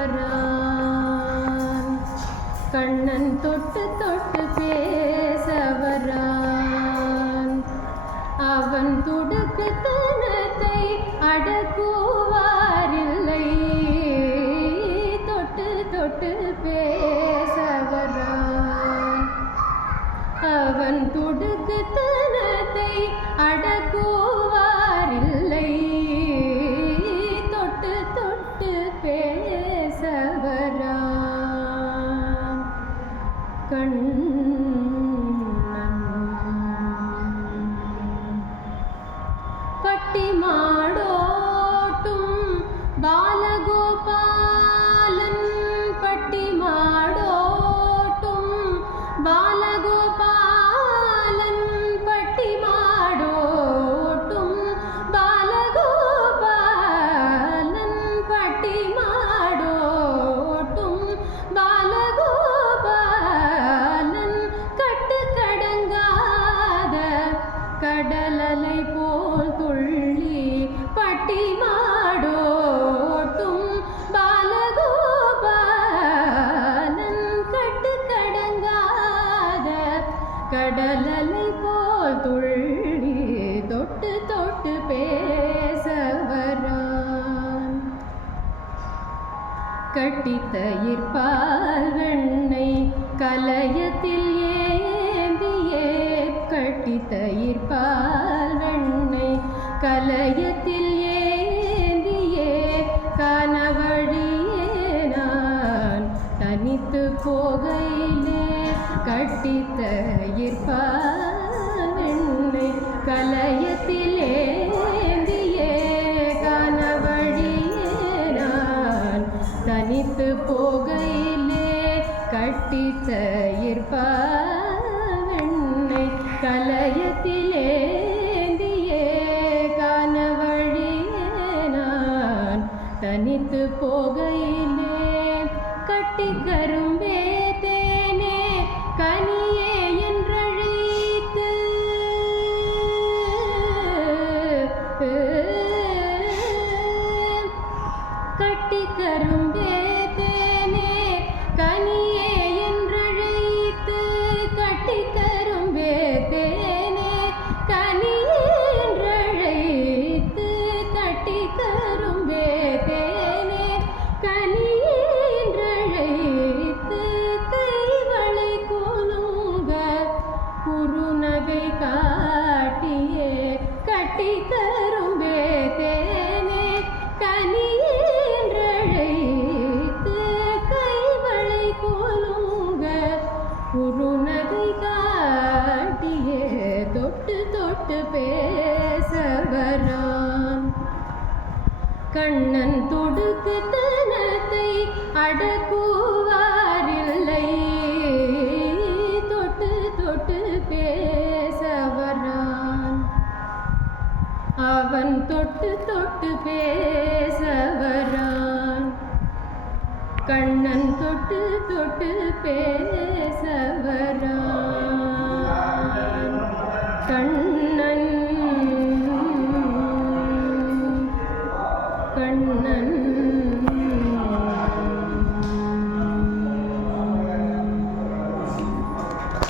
வரான். கண்ணன் தொட்டு தொட்டு பேச வரான். அவன் துடுக்குத்தனத்தை அடக்குவாரில்லை. தொட்டு தொட்டு பேச வரான். அவன் துடுக்குத்தனத்தை அடக்குவாரில்லை. தொட்டு தொட்டு பேச வரான். பட்டி மாடோட்டும் பாலகோபாலன். பட்டி மாடோட்டும் பாலகோபாலன். பட்டி மாடோட்டும் பாலகோபாலன். பட்டி மாடோட்டும் பாலகோபாலன். கட்டுக்கடங்காத கடலலை போல் துள்ளி பட்டி மாடோட்டும் பாலகோபாலன். கட்டுக்கடங்காத கடலலை போல் துள்ளி தொட்டு தொட்டு பேச வரான். கட்டித்தயிர்பால் வெண்ணெய் கலயத்தில் ஏந்தியே. கட்டித்தயிர்பால் வெண்ணெய் கலயத்தில் ஏந்தியே. கனவழியே நான் தனித்து போகையிலே. கட்டித்தயிர்பால் வெண்ணெய் கலயத்தில் ஏந்தியே. கனவழியே நான் தனித்து போகையிலே. கட்டித்தயிர்பால் வெண்ணெய் கலயத்தில் ஏந்தியே. கனவழியே நான் தனித்து போகையிலே. கட்டிக்கரும்பே தேனே கனியே என்றழைத்து. கட்டிக்கரும்பே தேனே கனியே என்றழைத்து. கட்டிக்கரும்பே தேனே கனியே என்றழைத்து. கட்டிக்கரும்பே தேனே கனியே என்றழைத்து. கைவளை கோலுங்க குறுநகை காட்டியே. கட்டிக்கரும்பே தேனே கனியே என்றழைத்து. கைவளை கோலுங்க குறுநகை காட்டியே. தொட்டு தொட்டு பேச வரான். கண்ணன் துடுக்குத்தனத்தை அடக்குவாரில்லை. தொட்டு தொட்டு பேச வரான். அவன் தொட்டு தொட்டு பேச வரான். கண்ணன் தொட்டு தொட்டு பேச வரான்.